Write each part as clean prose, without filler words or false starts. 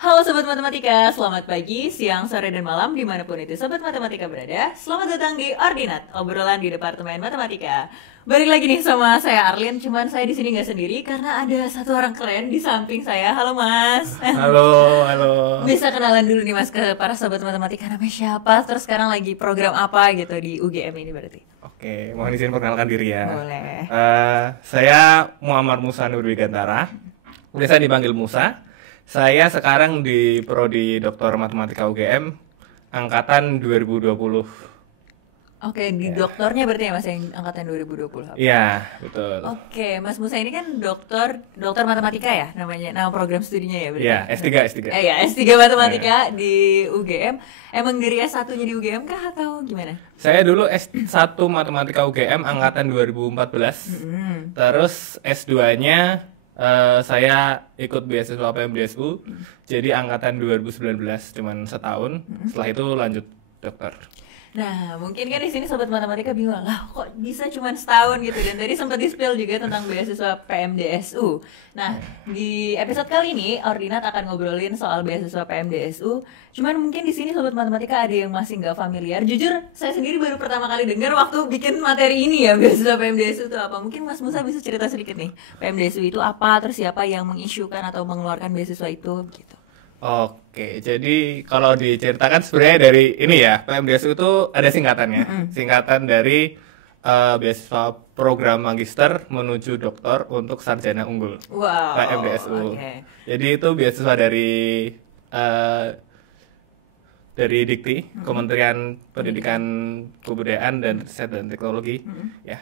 Halo Sobat Matematika, selamat pagi, siang, sore, dan malam dimanapun itu Sobat Matematika berada. Selamat datang di Ordinat, obrolan di Departemen Matematika. Balik lagi nih sama saya Arlin, cuman saya di sini nggak sendiri karena ada satu orang keren di samping saya. Halo Mas. Halo, halo. Bisa kenalan dulu nih Mas ke para Sobat Matematika, namanya siapa? Terus sekarang lagi program apa gitu di UGM ini berarti? Oke, mohon izin perkenalkan diri ya. Boleh. Saya Muhammad Musa Nurwigantara. Biasa dipanggil Musa. Saya sekarang di Prodi Doktor Matematika UGM angkatan 2020. Oke, di doktornya berarti ya Mas yang angkatan 2020. Iya, betul. Oke, Mas Musa ini kan dokter matematika ya namanya, nama program studinya ya berarti. Iya, S3, S3. Ya, S3 matematika di UGM. Emang dari S1-nya di UGM kah atau gimana? Saya dulu S1 Matematika UGM angkatan 2014. Terus S2-nya saya ikut beasiswa PMDSU. Jadi angkatan 2019 cuman setahun. Setelah itu lanjut dokter. Nah, mungkin kan di sini Sobat Matematika bingung, lah kok bisa cuma setahun gitu. Dan tadi sempat di-spill juga tentang beasiswa PMDSU. Nah, di episode kali ini Ordinat akan ngobrolin soal beasiswa PMDSU. Cuman mungkin di sini Sobat Matematika ada yang masih nggak familiar. Jujur, saya sendiri baru pertama kali dengar waktu bikin materi ini ya, beasiswa PMDSU itu apa. Mungkin Mas Musa bisa cerita sedikit nih, PMDSU itu apa, terus siapa yang mengisukan atau mengeluarkan beasiswa itu gitu. Oke, jadi kalau diceritakan sebenarnya dari ini ya, PMDSU itu ada singkatannya. Singkatan dari beasiswa program magister menuju doktor untuk sarjana unggul. Wow. PMDSU. Okay. Jadi itu beasiswa eh, dari Dikti, Kementerian Pendidikan Kebudayaan dan Riset dan Teknologi. Ya.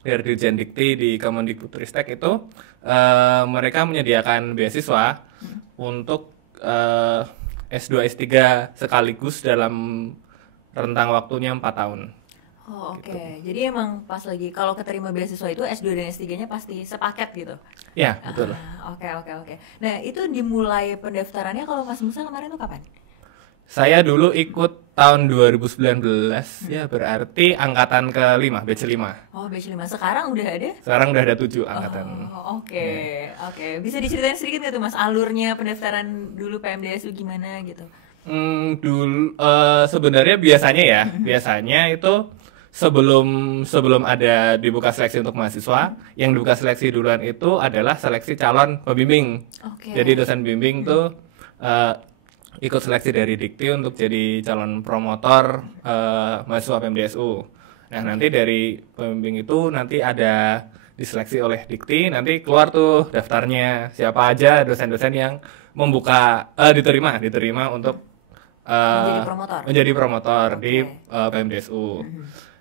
Dari Dirjen Dikti di Kemendikbudristek itu mereka menyediakan beasiswa untuk S2 S3 sekaligus dalam rentang waktunya 4 tahun. Oh, oke. Gitu. Jadi emang pas lagi kalau keterima beasiswa itu S2 dan S3-nya pasti sepaket gitu. Ya, betul. Oke. Nah, itu dimulai pendaftarannya kalau Mas Musa kemarin tuh kapan? Saya dulu ikut tahun 2019, ya berarti angkatan ke-5, batch 5. Oh, batch 5. Sekarang udah ada? Sekarang udah ada 7 angkatan. Oh, oke. Bisa diceritain sedikit nggak tuh Mas alurnya pendaftaran dulu PMDSU gimana gitu? Dulu sebenarnya biasanya itu sebelum ada dibuka seleksi untuk mahasiswa, yang dibuka seleksi duluan itu adalah seleksi calon pembimbing. Oke. Jadi dosen bimbing tuh ikut seleksi dari Dikti untuk jadi calon promotor mahasiswa PMDSU. Nah, nanti dari pembimbing itu nanti ada diseleksi oleh Dikti, nanti keluar tuh daftarnya siapa aja dosen-dosen yang diterima untuk menjadi promotor di PMDSU.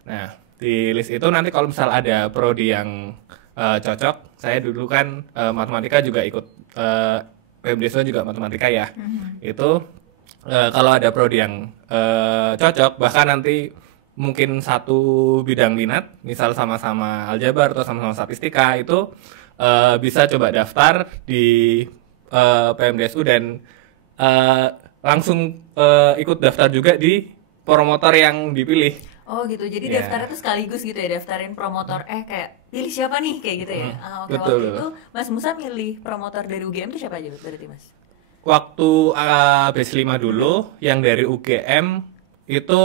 Nah, di list itu nanti kalau misal ada prodi yang cocok, saya dulu kan matematika juga ikut PMDSU juga matematika ya. Itu kalau ada prodi yang cocok, bahkan nanti mungkin satu bidang minat, misal sama-sama aljabar atau sama-sama statistika, itu bisa coba daftar di PMDSU dan langsung ikut daftar juga di promotor yang dipilih. Oh gitu, jadi daftarnya tuh sekaligus gitu ya, daftarin promotor, kayak pilih siapa nih, kayak gitu ya. Oke, betul. waktu itu Mas Musa milih promotor dari UGM tuh siapa aja berarti Mas? Waktu batch 5 dulu, yang dari UGM itu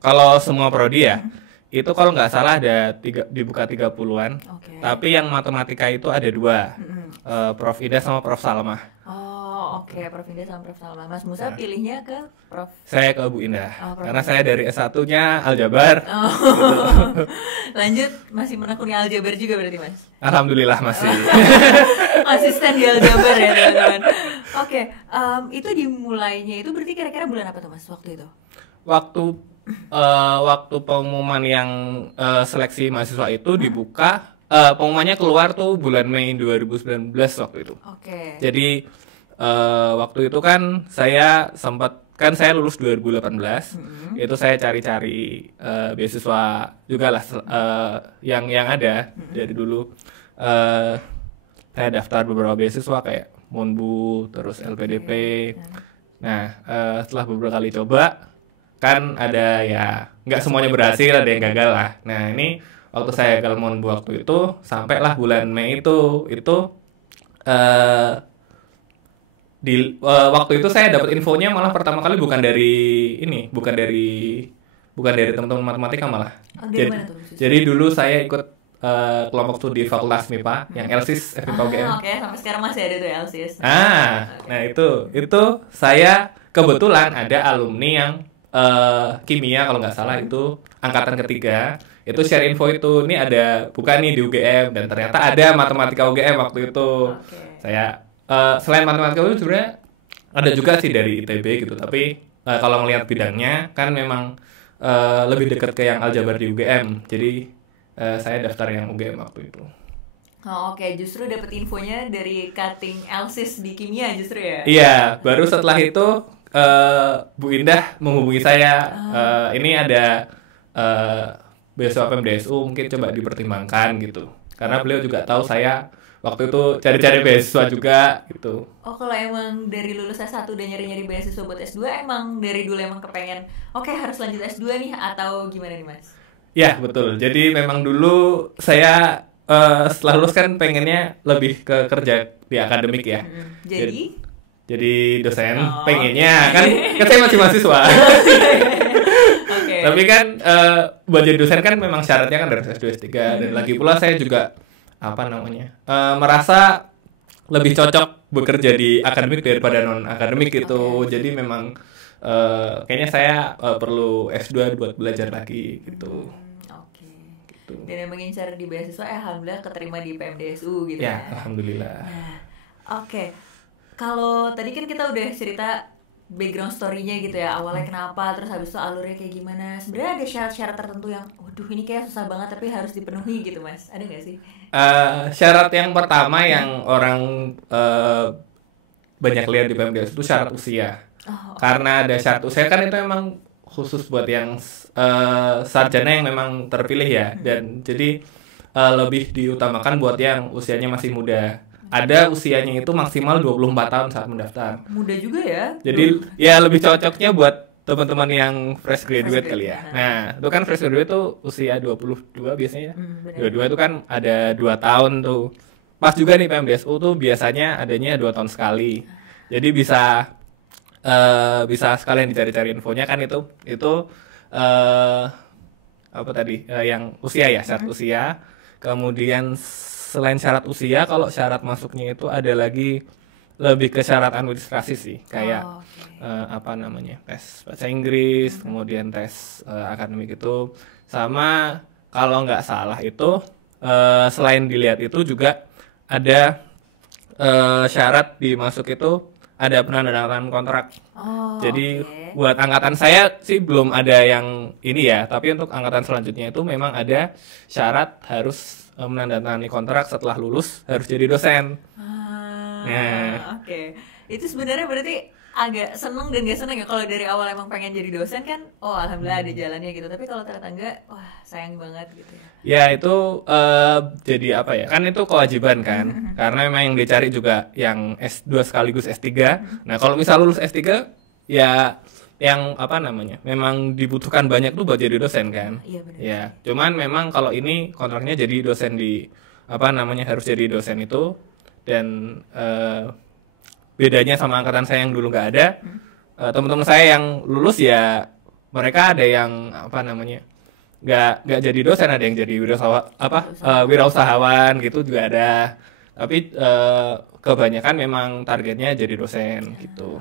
kalau semua prodi ya, itu kalau nggak salah ada dibuka 30-an. Oke. Tapi yang matematika itu ada 2, Prof. Ida sama Prof. Salma. Oh, oke, Prof. Indah sama Prof. Salma. Mas Musa pilihnya ke Prof. Saya ke Bu Indah, Prof. karena saya dari S1-nya aljabar. Lanjut, masih menekuni aljabar juga berarti Mas? Alhamdulillah masih. Asisten di aljabar ya teman-teman. Oke, itu dimulainya itu berarti kira-kira bulan apa tuh Mas waktu itu? Waktu pengumuman yang seleksi mahasiswa itu dibuka, pengumumannya keluar tuh bulan Mei 2019 waktu itu. Oke. Jadi waktu itu kan saya lulus 2018, itu saya cari-cari beasiswa juga lah yang ada dari dulu. Saya daftar beberapa beasiswa kayak Monbu, terus LPDP. Nah, setelah beberapa kali coba, kan ada ya nggak semuanya berhasil, ada yang gagal lah. Nah, ini waktu saya gagal Monbu waktu itu, sampailah bulan Mei itu waktu itu saya dapat infonya malah pertama kali bukan dari teman-teman matematika malah. Jadi dulu saya ikut kelompok studi Fakultas MIPA yang LSIS FIPA UGM. Oke, sampai sekarang masih ada tuh LSIS. Nah itu saya kebetulan ada alumni yang kimia kalau nggak salah itu angkatan ketiga. Itu share info itu, ini ada bukan nih di UGM, dan ternyata ada matematika UGM waktu itu. Saya selain matematika itu sebenarnya ada juga sih dari ITB gitu, tapi kalau melihat bidangnya kan memang lebih dekat ke yang aljabar di UGM, jadi saya daftar yang UGM waktu itu. Oke, justru dapet infonya dari cutting LSIS di kimia justru ya? Iya, baru setelah itu Bu Indah menghubungi saya, ini ada beasiswa PMDSU, mungkin coba dipertimbangkan gitu. Karena beliau juga tahu saya waktu itu cari-cari beasiswa juga gitu. Oh, kalau emang dari lulus S1 udah nyari-nyari beasiswa buat S2, emang dari dulu emang kepengen oke, harus lanjut S2 nih, atau gimana nih Mas? Ya, betul. Jadi memang dulu saya setelah lulus kan pengennya lebih ke kerja di akademik ya. Jadi dosen pengennya kan saya masih mahasiswa. Tapi kan buat jadi dosen kan memang syaratnya kan dari S2 S3 dan lagi pula saya juga merasa lebih cocok bekerja di akademik daripada non akademik gitu. Jadi memang kayaknya saya perlu S2 buat belajar lagi gitu. Gitu. Dan yang mengincar di beasiswa alhamdulillah keterima di PMDSU gitu ya. Alhamdulillah. Kalau tadi kan kita udah cerita background story-nya gitu ya, awalnya kenapa, terus habis itu alurnya kayak gimana. Sebenarnya ada syarat-syarat tertentu yang, waduh ini kayak susah banget tapi harus dipenuhi gitu Mas, ada nggak sih? Syarat yang pertama yang orang banyak lihat di PMDS itu syarat usia. Karena ada syarat usia kan itu memang khusus buat yang sarjana yang memang terpilih ya, dan jadi lebih diutamakan buat yang usianya masih muda. Ada usianya itu maksimal 24 tahun saat mendaftar. Muda juga ya. Jadi ya lebih cocoknya buat teman-teman yang fresh graduate kali ya. Nah, itu kan fresh graduate tuh usia 22 biasanya. 22 itu kan ada 2 tahun tuh. Pas juga nih PMDSU tuh biasanya adanya 2 tahun sekali. Jadi bisa sekalian dicari-cari infonya kan itu apa tadi yang usia ya, syarat usia. Kemudian selain syarat usia, kalau syarat masuknya itu ada lagi lebih ke syarat administrasi sih, kayak tes bahasa Inggris, kemudian tes akademik itu, sama kalau nggak salah itu selain dilihat itu juga ada syarat dimasuk itu ada penandatanganan kontrak. Jadi buat angkatan saya sih belum ada yang ini ya, tapi untuk angkatan selanjutnya itu memang ada syarat harus menandatangani kontrak setelah lulus harus jadi dosen. Itu sebenarnya berarti agak seneng dan gak seneng ya, kalau dari awal emang pengen jadi dosen kan, alhamdulillah ada jalannya gitu, tapi kalau ternyata enggak, sayang banget gitu ya. Ya itu jadi apa ya, kan itu kewajiban kan, karena memang yang dicari juga yang S2 sekaligus S3. Nah kalau misal lulus S3 ya yang memang dibutuhkan banyak tuh buat jadi dosen kan. Iya benar. Ya, cuman memang kalau ini kontraknya jadi dosen di harus jadi dosen itu, dan bedanya sama angkatan saya yang dulu nggak ada. Teman-teman saya yang lulus ya mereka ada yang nggak jadi dosen, ada yang jadi wirausahawan gitu juga ada. Tapi kebanyakan memang targetnya jadi dosen gitu.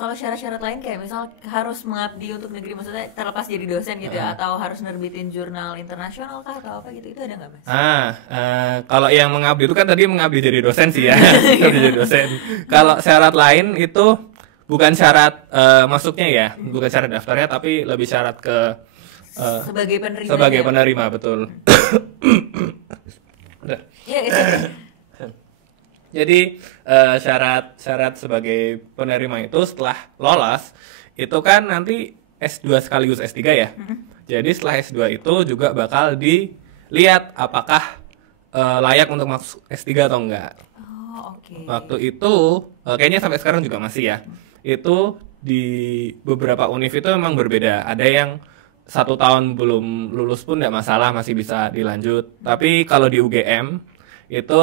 Kalau syarat-syarat lain kayak misal harus mengabdi untuk negeri, maksudnya terlepas jadi dosen gitu ya, atau harus nerbitin jurnal internasional kah atau apa gitu, itu ada nggak Mas? Kalau yang mengabdi itu kan tadi mengabdi jadi dosen sih ya. Jadi dosen. Kalau syarat lain itu bukan syarat masuknya ya, bukan syarat daftarnya, tapi lebih syarat ke sebagai penerima. Sebagai penerima, betul. Jadi syarat sebagai penerima itu setelah lolos itu kan nanti S2 sekaligus S3 ya. Jadi setelah S2 itu juga bakal dilihat apakah layak untuk masuk S3 atau enggak. Waktu itu kayaknya sampai sekarang juga masih ya. Itu di beberapa univ itu memang berbeda. Ada yang 1 tahun belum lulus pun enggak masalah, masih bisa dilanjut. Tapi kalau di UGM itu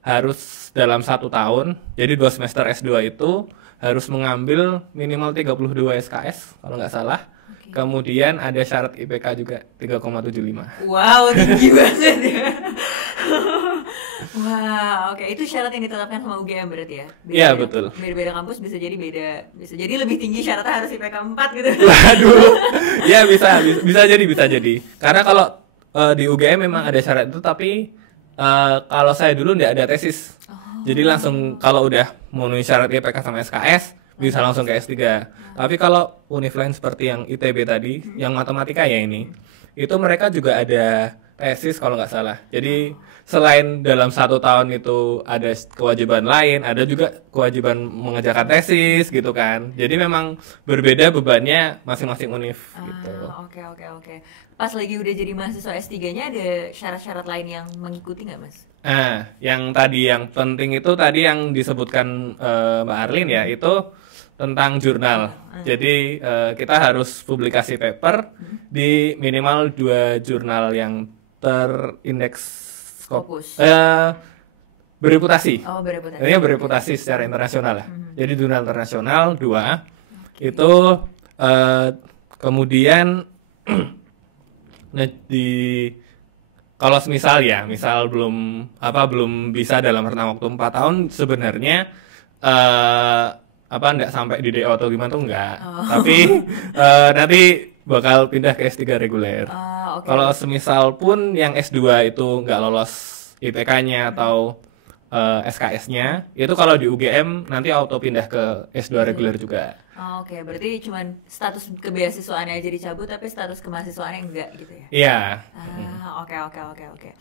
harus dalam 1 tahun. Jadi 2 semester S2 itu harus mengambil minimal 32 SKS kalau nggak salah. Kemudian ada syarat IPK juga 3,75. Wow, tinggi banget ya. Wah, oke. Itu syarat yang ditetapkan sama UGM berarti ya? Iya, betul. Beda-beda kampus bisa jadi lebih tinggi syaratnya harus IPK 4 gitu. Waduh. Ya bisa jadi. Karena kalau di UGM memang ada syarat itu, tapi kalau saya dulu nggak ada tesis. Jadi langsung kalau udah memenuhi syarat IPK sama SKS bisa langsung ke S3. Tapi kalau univ lain seperti yang ITB tadi, yang matematika ya ini, itu mereka juga ada tesis kalau nggak salah. Jadi selain dalam 1 tahun itu ada kewajiban lain, ada juga kewajiban mengerjakan tesis gitu kan. Jadi memang berbeda bebannya masing-masing univ gitu. Oke. Pas lagi udah jadi mahasiswa S3-nya ada syarat-syarat lain yang mengikuti nggak, Mas? Yang penting itu tadi yang disebutkan Mbak Arlin ya, itu tentang jurnal. Jadi kita harus publikasi paper di minimal 2 jurnal yang terindeks fokus. Bereputasi. Bereputasi. Ini bereputasi secara internasional lah. Jadi jurnal internasional 2. Itu kemudian kalau misal belum bisa dalam rentang waktu 4 tahun sebenarnya nggak sampai di DO atau gimana tuh enggak. Tapi nanti bakal pindah ke S3 reguler. Kalau semisal pun yang S2 itu nggak lolos IPK-nya atau SKS-nya, itu kalau di UGM nanti auto pindah ke S2 reguler juga. Oke, berarti cuman status kebeasiswaannya aja dicabut tapi status kemahasiswaannya enggak gitu ya? Iya. Oke.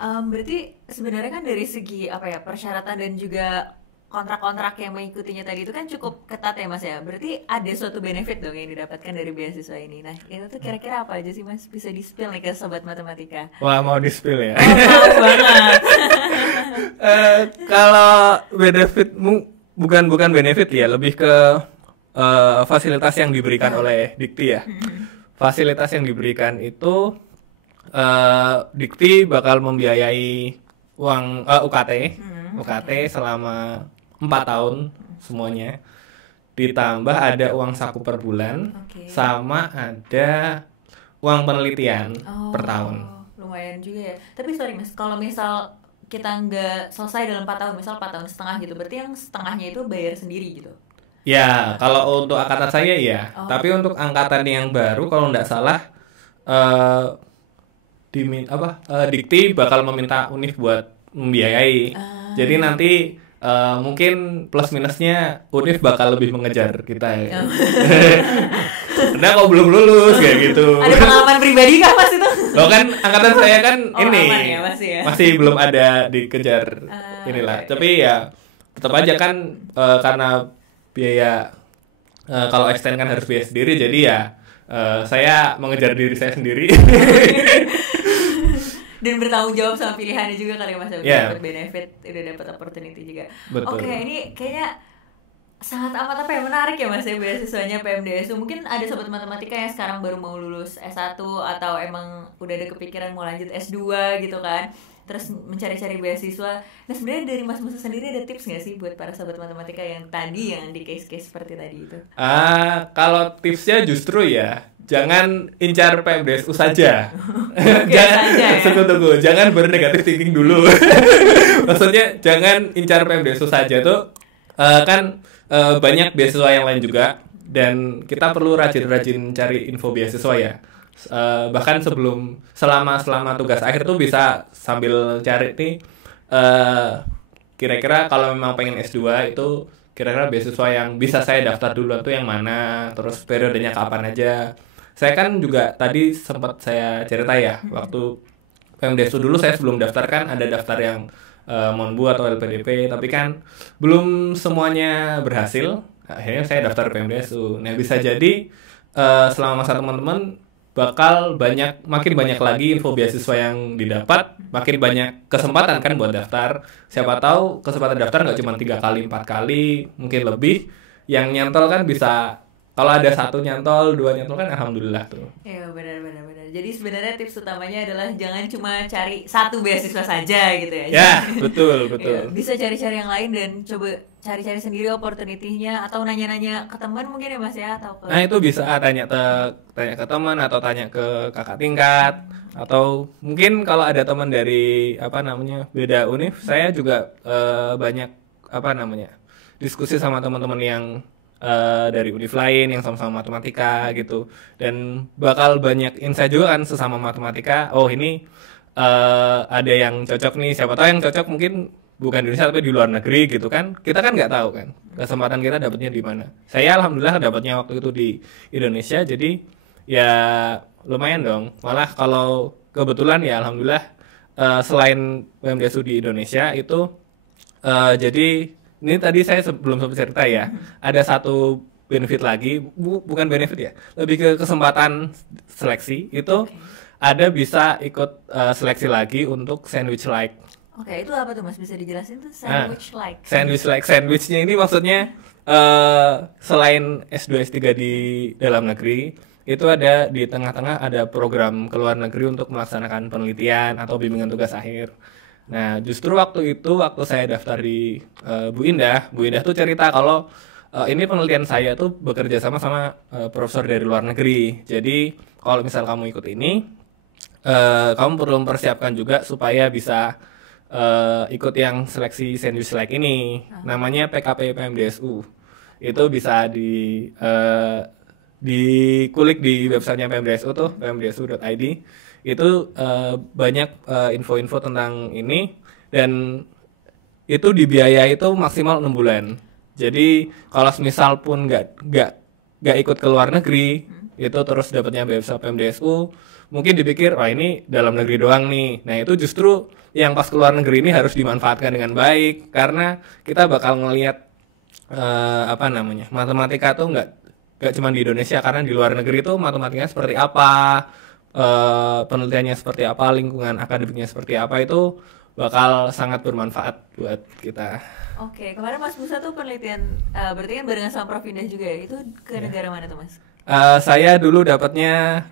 Berarti sebenarnya kan dari segi persyaratan dan juga kontrak-kontrak yang mengikutinya tadi itu kan cukup ketat ya Mas ya. Berarti ada suatu benefit dong yang didapatkan dari beasiswa ini. Nah, itu tuh kira-kira apa aja sih Mas? Bisa di-spill nih ke sobat matematika. Wah, mau di-spill ya? Mau banget. Kalau benefitmu bukan benefit ya, lebih ke fasilitas yang diberikan oleh Dikti ya. Fasilitas yang diberikan itu Dikti bakal membiayai uang UKT selama 4 tahun semuanya, ditambah ada uang saku per bulan, sama ada uang penelitian per tahun. Lumayan juga ya. Tapi sorry Mas, kalau misal kita nggak selesai dalam 4 tahun, misal 4 tahun setengah gitu, berarti yang setengahnya itu bayar sendiri gitu? Ya, kalau untuk angkatan saya ya. Tapi untuk angkatan yang baru kalau nggak salah Dikti bakal meminta univ buat membiayai. Jadi nanti mungkin plus minusnya univ bakal lebih mengejar kita ya. Karena kok belum lulus kayak gitu. Ada pengalaman pribadi kah Mas itu? Loh kan angkatan saya kan ini ya, masih belum ada dikejar inilah. Tapi ya tetap aja kan karena biaya kalau extend kan harus biaya sendiri, jadi ya saya mengejar diri saya sendiri. Dan bertanggung jawab sama pilihannya juga kali Mas, udah dapat benefit, udah dapat opportunity juga. Oke, ini kayaknya sangat amat menarik ya Mas ya beasiswanya PMDSU. Mungkin ada sobat matematika yang sekarang baru mau lulus S1 atau emang udah ada kepikiran mau lanjut S2 gitu kan, terus mencari-cari beasiswa. Nah sebenarnya dari Mas Musa sendiri ada tips nggak sih buat para sobat matematika yang tadi yang di case-case seperti tadi itu? Kalau tipsnya justru ya jangan incar PMDSU saja. Tunggu. Jangan bernegatif thinking dulu. Maksudnya jangan incar PMDSU saja tuh. Kan banyak beasiswa yang lain juga. Dan kita perlu rajin-rajin cari info beasiswa ya. Bahkan selama tugas akhir tuh bisa sambil cari nih. Kira-kira kalau memang pengen S2 itu kira-kira beasiswa yang bisa saya daftar dulu tuh yang mana. Terus periodenya kapan aja. Saya kan juga tadi sempat saya cerita ya, waktu PMDSU dulu saya sebelum daftar kan ada daftar yang Monbu atau LPDP, tapi kan belum semuanya berhasil. Akhirnya saya daftar PMDSU. Nah bisa jadi selama masa teman-teman bakal makin banyak lagi info beasiswa yang didapat, makin banyak kesempatan kan buat daftar. Siapa tahu kesempatan daftar nggak cuma 3 kali, 4 kali, mungkin lebih. Yang nyantol kan bisa. Kalau ada satu nyantol, dua nyantol kan alhamdulillah tuh. Iya benar. Jadi sebenarnya tips utamanya adalah jangan cuma cari satu beasiswa saja gitu ya. Ya, betul. Ya, bisa cari-cari yang lain dan coba cari-cari sendiri opportunity-nya atau nanya-nanya ke teman mungkin ya Mas ya atau ke. Nah, itu bisa tanya ke teman atau tanya ke kakak tingkat atau mungkin kalau ada teman dari beda univ, saya juga banyak diskusi sama teman-teman yang dari univ lain yang sama-sama matematika gitu, dan bakal banyak insight juga kan sesama matematika. Oh ini ada yang cocok nih, siapa tahu yang cocok mungkin bukan di Indonesia tapi di luar negeri gitu kan, kita kan nggak tahu kan kesempatan kita dapatnya di mana. Saya alhamdulillah dapatnya waktu itu di Indonesia, jadi ya lumayan dong. Malah kalau kebetulan ya alhamdulillah selain PMDSU di Indonesia itu jadi ini tadi saya belum sempat cerita ya, ada satu benefit lagi, bukan benefit ya, lebih ke kesempatan seleksi itu. Ada bisa ikut seleksi lagi untuk sandwich like. Oke, itu apa tuh Mas, bisa dijelasin tuh sandwich like? Sandwichnya ini maksudnya selain S2 S3 di dalam negeri, itu ada di tengah-tengah ada program ke luar negeri untuk melaksanakan penelitian atau bimbingan tugas akhir. Nah, justru waktu saya daftar di Bu Indah tuh cerita kalau ini penelitian saya tuh bekerja sama profesor dari luar negeri. Jadi, kalau misal kamu ikut ini, kamu perlu mempersiapkan juga supaya bisa ikut yang seleksi sandwich like ini. Namanya PKP PMDSU. Itu bisa dikulik di websitenya PMDSU tuh, pmdsu.id. Itu banyak info-info tentang ini, dan itu dibiayai itu maksimal 6 bulan. Jadi kalau misal pun nggak ikut ke luar negeri, itu terus dapatnya beasiswa PMDSU, mungkin dipikir wah ini dalam negeri doang nih. Nah itu justru yang pas ke luar negeri ini harus dimanfaatkan dengan baik, karena kita bakal ngelihat matematika tuh nggak cuma di Indonesia, karena di luar negeri tuh matematikanya seperti apa, penelitiannya seperti apa, lingkungan akademiknya seperti apa, itu bakal sangat bermanfaat buat kita. Oke, kemarin Mas Musa tuh penelitian berarti kan barengan sama Prof Indah juga ya, itu ke negara mana tuh Mas? Saya dulu dapatnya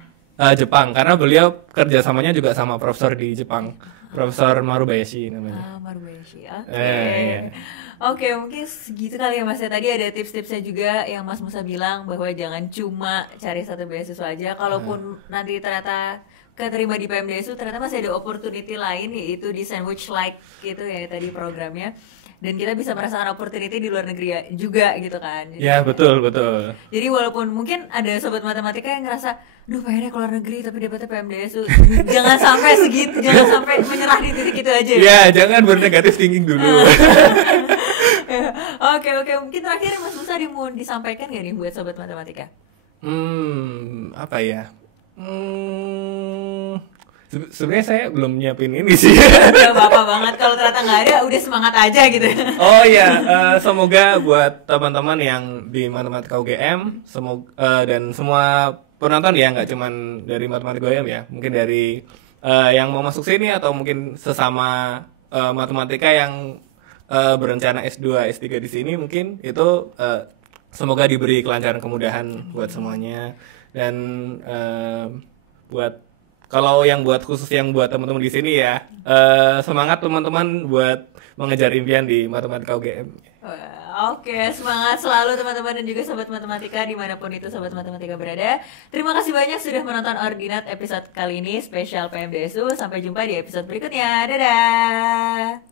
Jepang, karena beliau kerjasamanya juga sama profesor di Jepang, Profesor Marubayashi namanya. Marubayashi, oke. Oke, mungkin segitu kali ya Mas ya. Tadi ada tips-tipsnya juga yang Mas Musa bilang bahwa jangan cuma cari satu beasiswa aja. Kalaupun nanti ternyata keterima di PMDSU, ternyata masih ada opportunity lain, yaitu di sandwich like gitu ya tadi programnya. Dan kita bisa merasakan opportunity di luar negeri juga gitu kan. Jadi, ya betul. Jadi walaupun mungkin ada sobat matematika yang ngerasa, duh pengennya keluar negeri tapi dapetnya PMDSU, jangan sampai segitu, jangan sampai menyerah di titik itu aja. Ya jangan bernegatif thinking dulu. Oke, mungkin terakhir Mas Musa mau disampaikan gak nih buat sobat matematika? Apa ya? Sebenarnya saya belum nyiapin ini sih. Gak apa-apa banget, kalau ternyata nggak ada, udah semangat aja gitu. Oh iya, semoga buat teman-teman yang di Matematika UGM, dan semua penonton ya, nggak cuman dari Matematika UGM ya, mungkin dari yang mau masuk sini atau mungkin sesama matematika yang berencana S2, S3 di sini, mungkin itu semoga diberi kelancaran, kemudahan buat semuanya. Dan kalau yang khusus yang buat teman-teman di sini ya, semangat teman-teman buat mengejar impian di Matematika UGM. Oke, semangat selalu teman-teman dan juga sobat matematika dimanapun itu sobat matematika berada. Terima kasih banyak sudah menonton Ordinat episode kali ini spesial PMDSU. Sampai jumpa di episode berikutnya. Dadah.